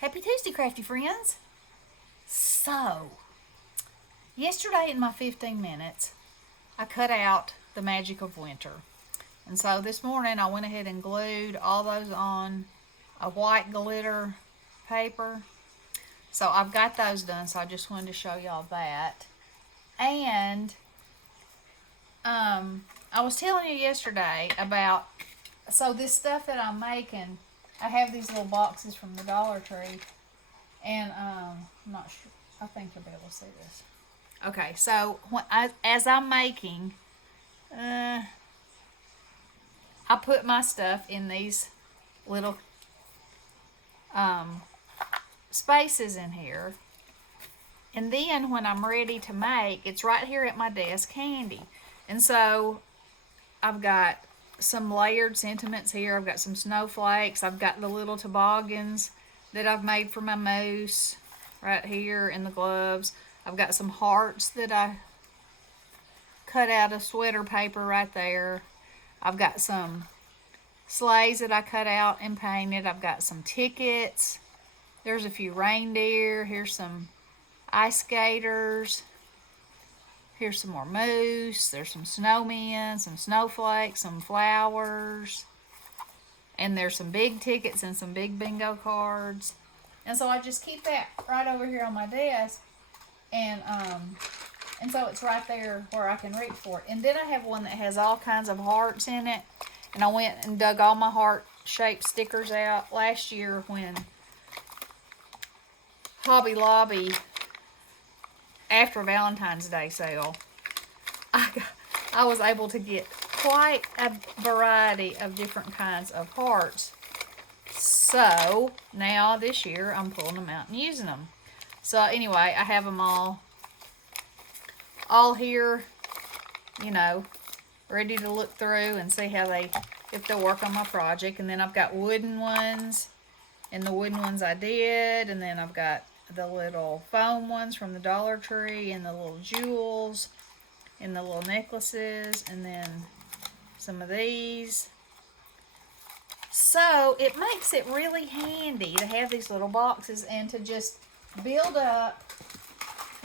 Happy Tuesday, crafty friends. So, yesterday in my 15 minutes, I cut out the magic of winter. And so this morning I went ahead and glued all those on a white glitter paper. So I've got those done, so I just wanted to show y'all that. And I was telling you yesterday about, so this stuff that I'm making, I have these little boxes from the Dollar Tree. And I'm not sure. I think you'll be able to see this. Okay, so as I'm making, I put my stuff in these little spaces in here. And then when I'm ready to make, it's right here at my desk handy. And so I've got some layered sentiments here. I've got some snowflakes. I've got the little toboggans that I've made for my moose right here in the gloves. I've got some hearts that I cut out of sweater paper right there. I've got some sleighs that I cut out and painted. I've got some tickets. There's a few reindeer. Here's some ice skaters. Here's some more moose. There's some snowmen, some snowflakes, some flowers. And there's some big tickets and some big bingo cards. And so I just keep that right over here on my desk. And so it's right there where I can reach for it. And then I have one that has all kinds of hearts in it. And I went and dug all my heart-shaped stickers out last year when Hobby Lobby, after Valentine's Day sale, I was able to get quite a variety of different kinds of hearts. So now this year I'm pulling them out and using them. So anyway, I have them all here, you know, ready to look through and see how if they'll work on my project. And then I've got wooden ones, and the wooden ones I did, and then I've got the little foam ones from the Dollar Tree, and the little jewels, and the little necklaces, and then some of these. So it makes it really handy to have these little boxes and to just build up,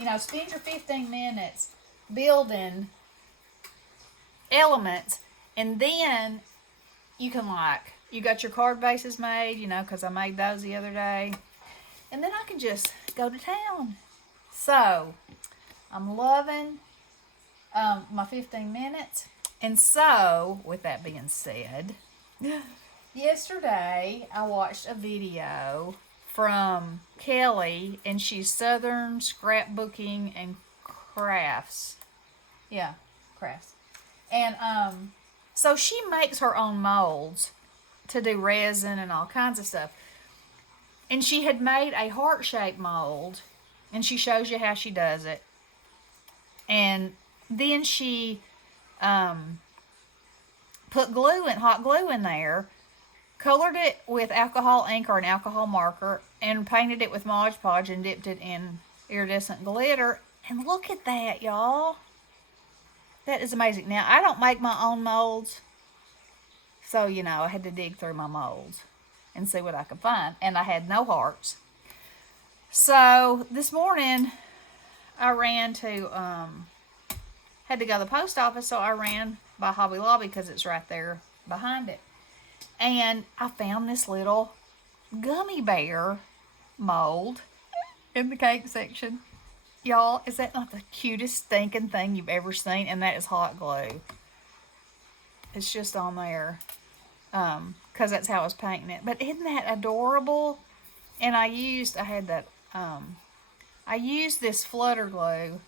you know, spend your 15 minutes building elements, and then you can, like, you got your card bases made, you know, because I made those the other day, and then I can just go to town. So I'm loving my 15 minutes. And so, with that being said, yesterday I watched a video from Kelley, and she's Southern Scrapbooking and Crafts. Yeah, crafts. And so she makes her own molds to do resin and all kinds of stuff. And she had made a heart-shaped mold, and she shows you how she does it. And then she put hot glue in there, colored it with alcohol ink or an alcohol marker, and painted it with Mod Podge and dipped it in iridescent glitter. And look at that, y'all. That is amazing. Now, I don't make my own molds, so, you know, I had to dig through my molds and see what I could find. And I had no hearts. So, this morning, I ran to, had to go to the post office, so I ran by Hobby Lobby because it's right there behind it. And I found this little gummy bear mold in the cake section. Y'all, is that not the cutest stinking thing you've ever seen? And that is hot glue. It's just on there because that's how I was painting it. But isn't that adorable? And I used this flutter glue,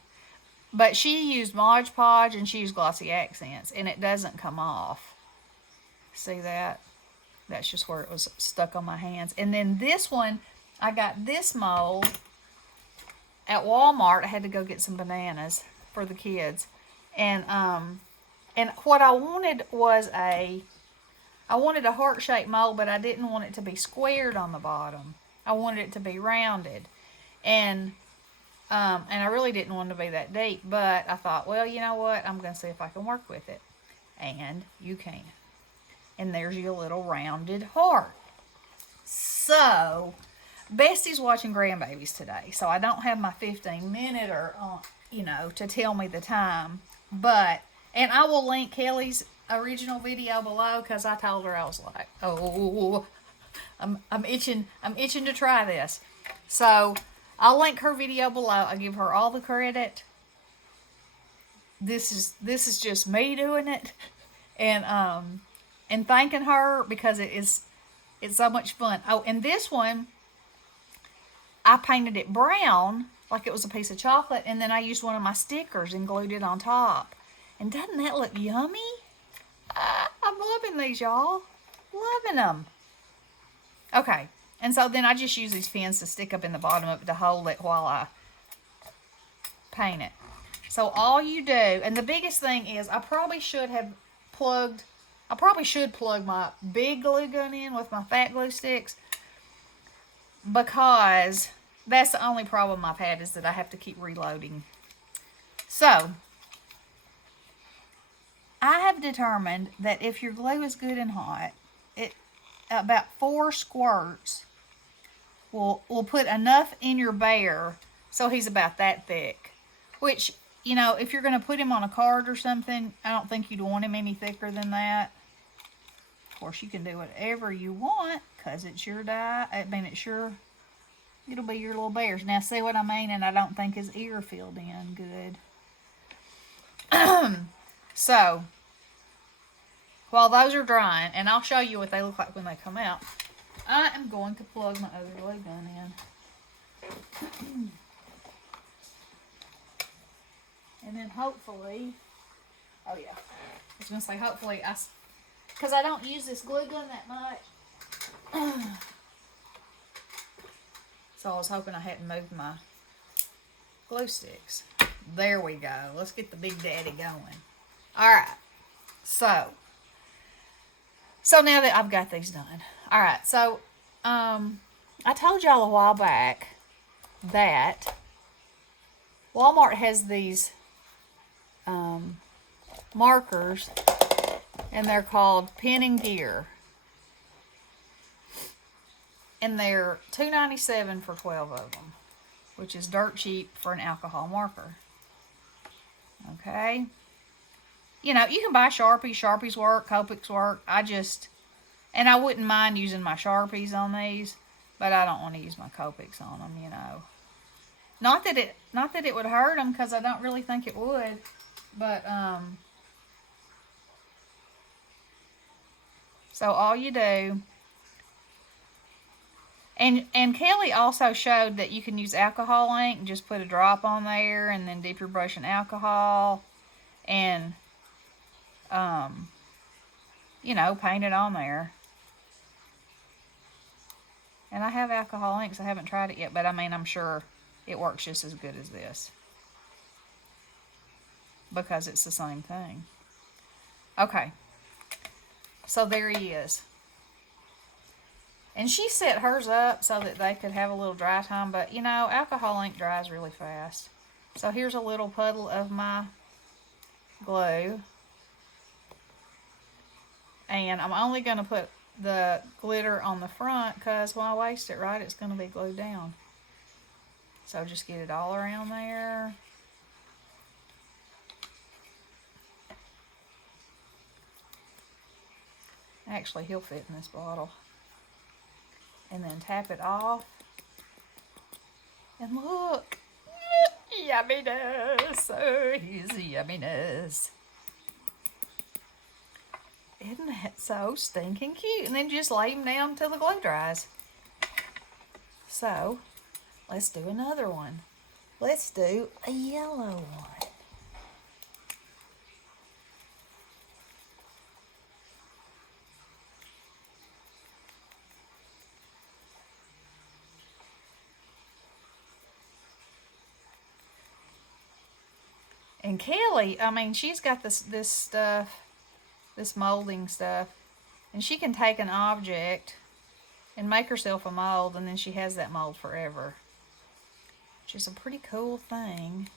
but she used Mod Podge and she used glossy accents, and it doesn't come off. See that? That's just where it was stuck on my hands. And then this one, I got this mold at Walmart. I had to go get some bananas for the kids. And what I wanted was I wanted a heart-shaped mold, but I didn't want it to be squared on the bottom. I wanted it to be rounded. And I really didn't want it to be that deep, but I thought, well, you know what? I'm going to see if I can work with it. And you can. And there's your little rounded heart. So, Bestie's watching grandbabies today, so I don't have my 15-minute or, to tell me the time. But, and I will link Kelley's original video below because I told her, I was like, oh, I'm itching to try this. So I'll link her video below. I give her all the credit. This is just me doing it, and thanking her because it's so much fun. Oh, and this one, I painted it brown like it was a piece of chocolate, and then I used one of my stickers and glued it on top. And doesn't that look yummy? I'm loving these, y'all. Loving them. Okay, and so then I just use these pins to stick up in the bottom of it to hold it while I paint it. So all you do, and the biggest thing is, I probably should plug my big glue gun in with my fat glue sticks, because that's the only problem I've had, is that I have to keep reloading. So I have determined that if your glue is good and hot, about 4 squirts will put enough in your bear so he's about that thick. Which, if you're going to put him on a card or something, I don't think you'd want him any thicker than that. Of course, you can do whatever you want because it's your dye. It'll be your little bears. Now, see what I mean? And I don't think his ear filled in good. So, while those are drying, and I'll show you what they look like when they come out, I am going to plug my other glue gun in. And then hopefully, oh yeah, I was going to say hopefully, because I don't use this glue gun that much. So I was hoping I hadn't moved my glue sticks. There we go. Let's get the Big Daddy going. Alright, so now that I've got these done. Alright, so I told y'all a while back that Walmart has these markers, and they're called Pen and Gear. And they're $2.97 for 12 of them, which is dirt cheap for an alcohol marker. Okay? You can buy Sharpies. Sharpies work. Copics work. And I wouldn't mind using my Sharpies on these, but I don't want to use my Copics on them, Not that it would hurt them, because I don't really think it would, but, so all you do, and Kelley also showed that you can use alcohol ink and just put a drop on there and then dip your brush in alcohol and, paint it on there. And I have alcohol inks. I haven't tried it yet, but I'm sure it works just as good as this, because it's the same thing. Okay. So there he is. And she set hers up so that they could have a little dry time, but alcohol ink dries really fast. So here's a little puddle of my glue. And I'm only going to put the glitter on the front, because when I waste it right, it's going to be glued down. So just get it all around there. Actually, he'll fit in this bottle. And then tap it off. And look. Yumminess. Oh, he's yumminess. Isn't that so stinking cute? And then just lay him down till the glue dries. So, let's do another one. Let's do a yellow one. And Kelley, she's got this stuff, this molding stuff, and she can take an object and make herself a mold, and then she has that mold forever, which is a pretty cool thing.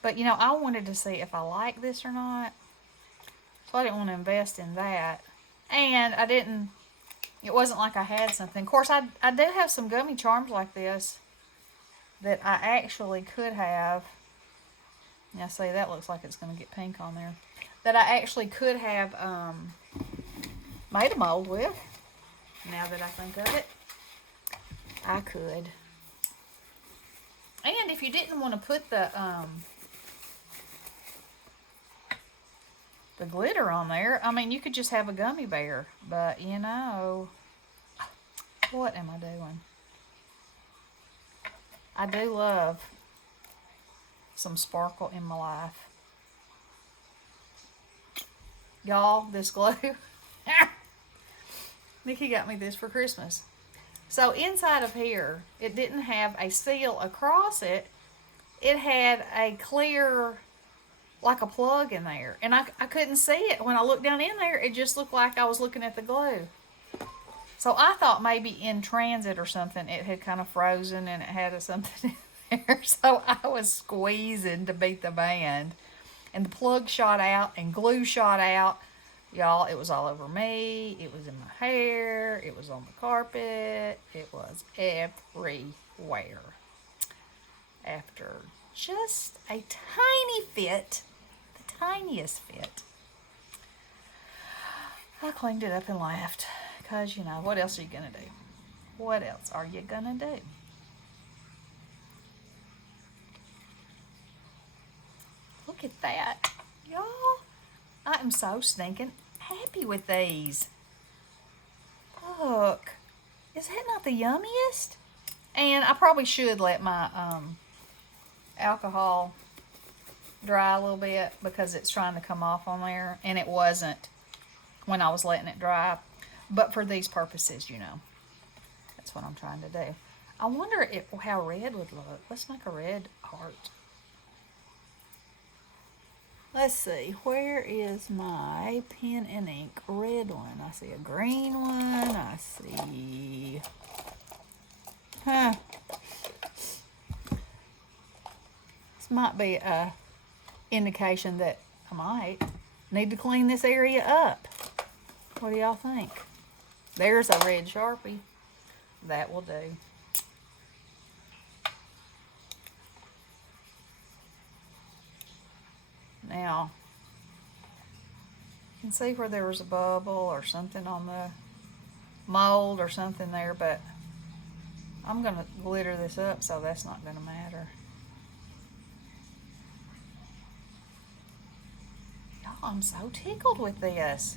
But, I wanted to see if I like this or not, so I didn't want to invest in that. And I didn't, It wasn't like I had something. Of course, I do have some gummy charms like this that I actually could have. Now, see, that looks like it's going to get pink on there. That I actually could have made a mold with. Now that I think of it, I could. And if you didn't want to put the glitter on there, I mean, you could just have a gummy bear. But, you know, what am I doing? I do love some sparkle in my life. Y'all, this glue. Nikki got me this for Christmas. So inside of here, it didn't have a seal across it. It had a clear, like a plug in there. And I couldn't see it. When I looked down in there, it just looked like I was looking at the glue. So I thought maybe in transit or something, it had kind of frozen and it had something in there. So I was squeezing to beat the band. And the plug shot out and glue shot out. Y'all, it was all over me. It was in my hair. It was on the carpet. It was everywhere. After just a tiny fit, the tiniest fit, I cleaned it up and laughed. Because, you know, what else are you going to do? What else are you going to do? Look at that. Y'all, I am so stinking happy with these. Look. Is that not the yummiest? And I probably should let my alcohol dry a little bit because it's trying to come off on there. And it wasn't when I was letting it dry. But for these purposes, you know, that's what I'm trying to do. I wonder how red would look. Let's make a red heart. Let's see, where is my pen and ink red one? I see a green one. I see, this might be a indication that I might need to clean this area up. What do y'all think? There's a red Sharpie. That will do. Now, you can see where there was a bubble or something on the mold or something there, but I'm going to glitter this up, so that's not going to matter. Y'all, I'm so tickled with this.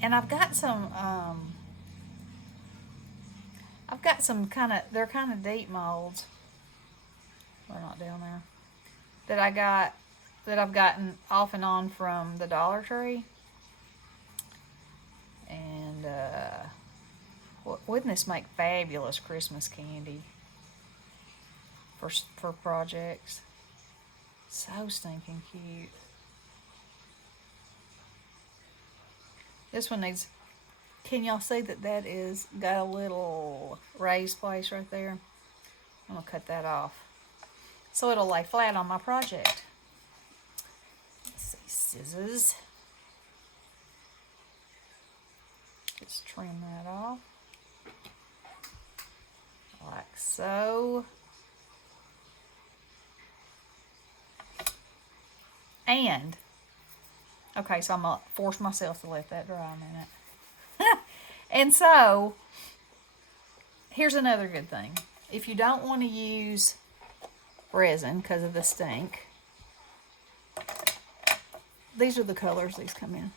And I've got some kind of, they're kind of deep molds. They're not down there. That I've gotten off and on from the Dollar Tree. And wouldn't this make fabulous Christmas candy for projects? So stinking cute. This one needs, can y'all see that is got a little raised place right there? I'm going to cut that off so it'll lay flat on my project. Let's see, scissors. Just trim that off. Like so. And, okay, so I'm going to force myself to let that dry a minute. And so, here's another good thing. If you don't want to use resin because of the stink, these are the colors these come in.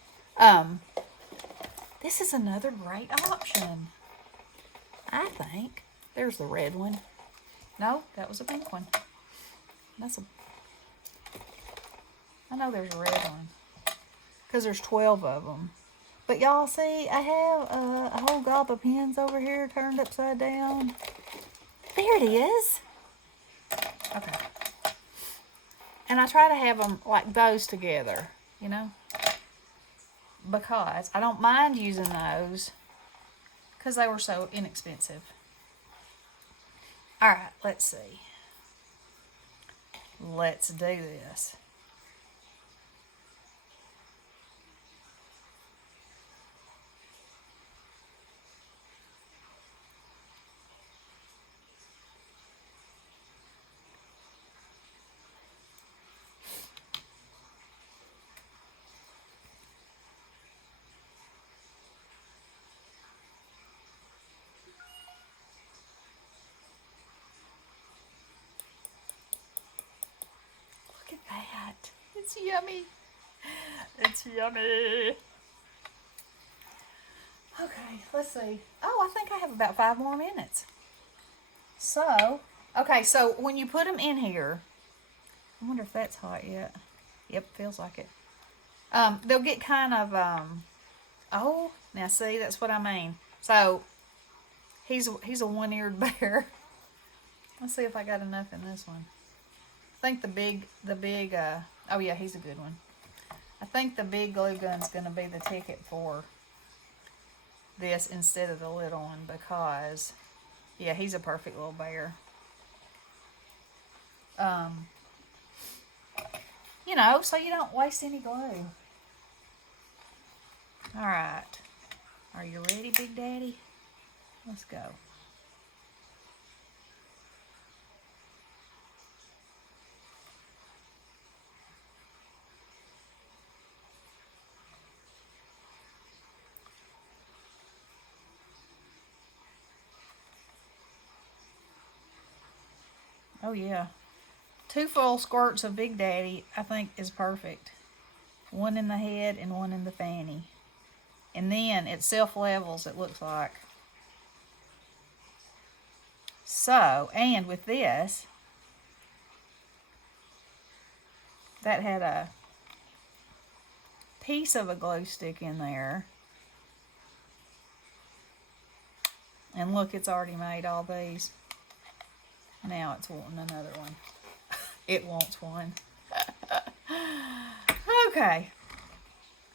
This is another great option, I think. There's the red one. No, that was a pink one. I know there's a red one because there's 12 of them. But y'all see, I have a whole gob of pens over here turned upside down. There it is. Okay. And I try to have them like those together, you know, because I don't mind using those because they were so inexpensive. All right, let's see. Let's do this. It's yummy. It's yummy. Okay, let's see. Oh, I think I have about 5 more minutes. So, okay, so when you put them in here, I wonder if that's hot yet. Yep, feels like it. They'll get kind of, oh, now see, that's what I mean. So, he's a one-eared bear. Let's see if I got enough in this one. I think oh yeah, he's a good one. I think the big glue gun's going to be the ticket for this instead of the little one because, yeah, he's a perfect little bear. You know, so you don't waste any glue. All right. Are you ready, Big Daddy? Let's go. Oh, yeah. 2 full squirts of Big Daddy, I think, is perfect. 1 in the head and 1 in the fanny. And then it self-levels, it looks like. So, and with this, that had a piece of a glue stick in there. And look, it's already made all these. Now it's wanting another one. It wants one. Okay.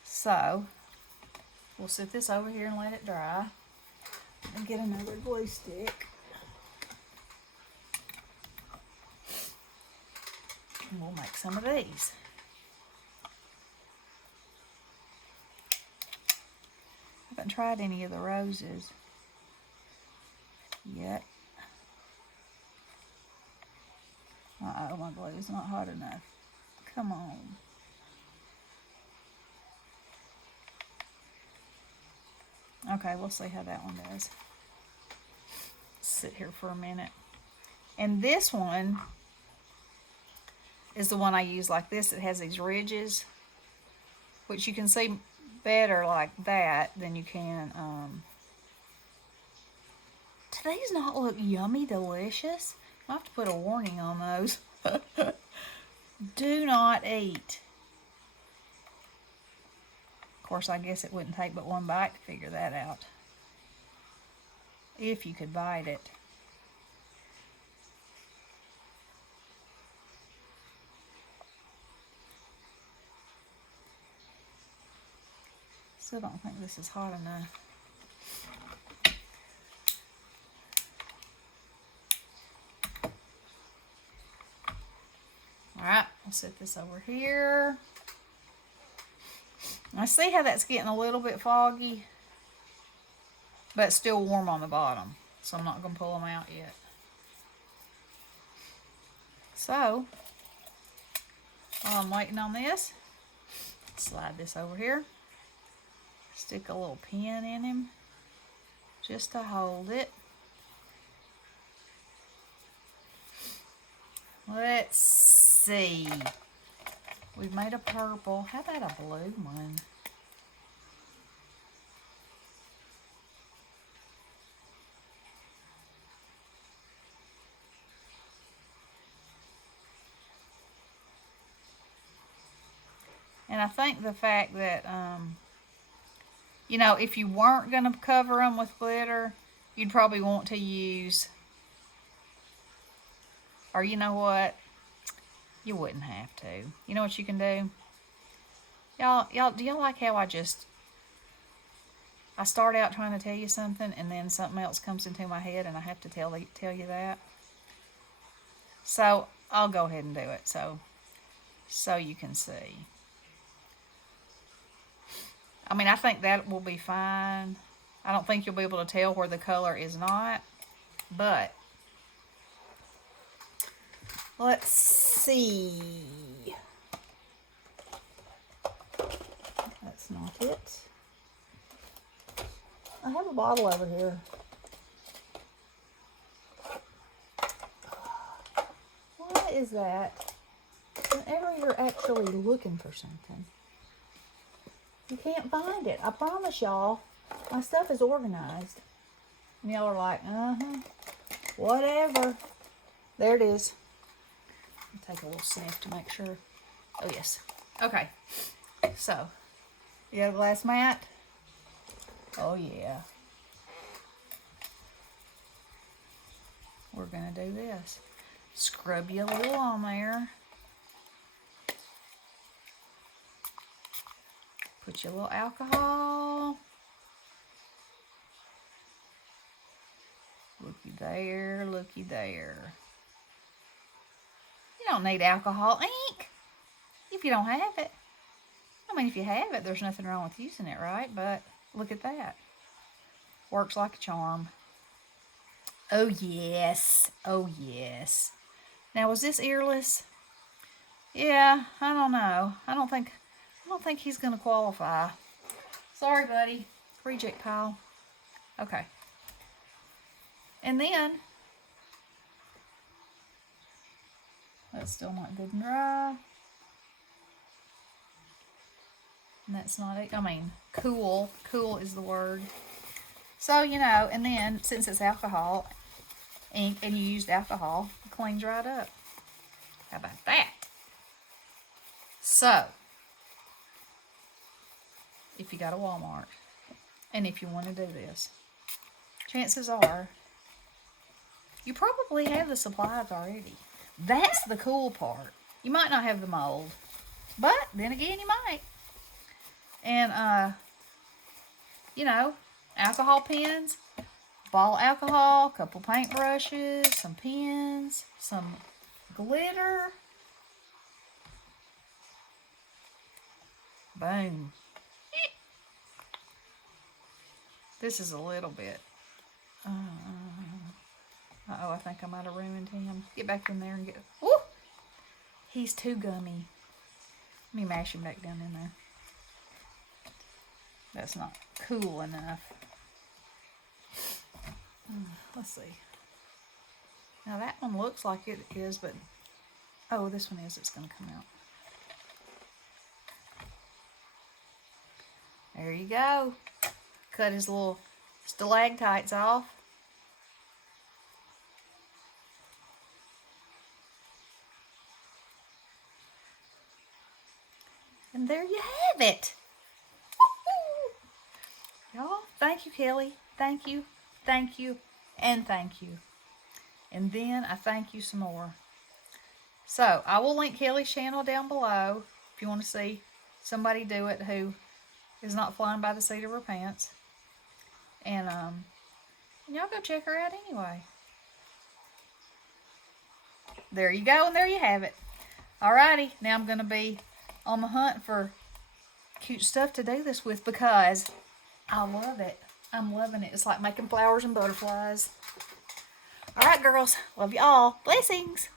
So, we'll set this over here and let it dry. And get another glue stick. And we'll make some of these. I haven't tried any of the roses yet. Uh-oh, my glue is not hot enough. Come on. Okay, we'll see how that one does. Sit here for a minute. And this one is the one I use like this. It has these ridges, which you can see better like that than you can. Do these not look yummy delicious? I have to put a warning on those. Do not eat. Of course, I guess it wouldn't take but 1 bite to figure that out. If you could bite it. Still don't think this is hot enough. Alright, I'll set this over here. I see how that's getting a little bit foggy, but still warm on the bottom. So I'm not going to pull them out yet. So, while I'm waiting on this, slide this over here. Stick a little pin in him just to hold it. Let's see. We've made a purple. How about a blue one? And I think the fact that, you know, if you weren't going to cover them with glitter, you'd probably want to use, or you know what? You wouldn't have to. You know what you can do? Y'all, do y'all like how I start out trying to tell you something and then something else comes into my head and I have to tell you that? So, I'll go ahead and do it so you can see. I mean, I think that will be fine. I don't think you'll be able to tell where the color is not, but let's see. That's not it. I have a bottle over here. What is that? Whenever you're actually looking for something, you can't find it. I promise y'all, my stuff is organized. And y'all are like, whatever. There it is. I'll take a little sniff to make sure. Oh, yes. Okay. So, you got a glass mat? Oh, yeah. We're going to do this. Scrub you a little on there. Put you a little alcohol. Looky there, looky there. You don't need alcohol ink if you don't have it. I mean, if you have it, there's nothing wrong with using it, right? But look at that. Works like a charm. Oh, yes. Oh, yes. Now, was this earless? Yeah, I don't know. I don't think he's going to qualify. Sorry, buddy. Reject pile. Okay. And then, that's still not good and dry. And that's not it. I mean, cool. Cool is the word. So, you know, and then, since it's alcohol ink and you used alcohol, it cleans right up. How about that? So, if you got a Walmart, and if you want to do this, chances are, you probably have the supplies already. That's the cool part. You might not have the mold, but then again, you might. And, you know, alcohol pens, ball alcohol, a couple paintbrushes, some pens, some glitter. Boom. This is a little bit. Uh-oh, I think I might have ruined him. Get back in there and get... Woo! He's too gummy. Let me mash him back down in there. That's not cool enough. Let's see. Now that one looks like it is, but... Oh, this one is. It's going to come out. There you go. Cut his little stalactites off. And there you have it. Y'all, thank you, Kelley. Thank you, and thank you. And then I thank you some more. So, I will link Kelley's channel down below if you want to see somebody do it who is not flying by the seat of her pants. And y'all go check her out anyway. There you go, and there you have it. Alrighty, now I'm going to be on the hunt for cute stuff to do this with because I love it. I'm loving it. It's like making flowers and butterflies. Alright, girls. Love you all. Blessings.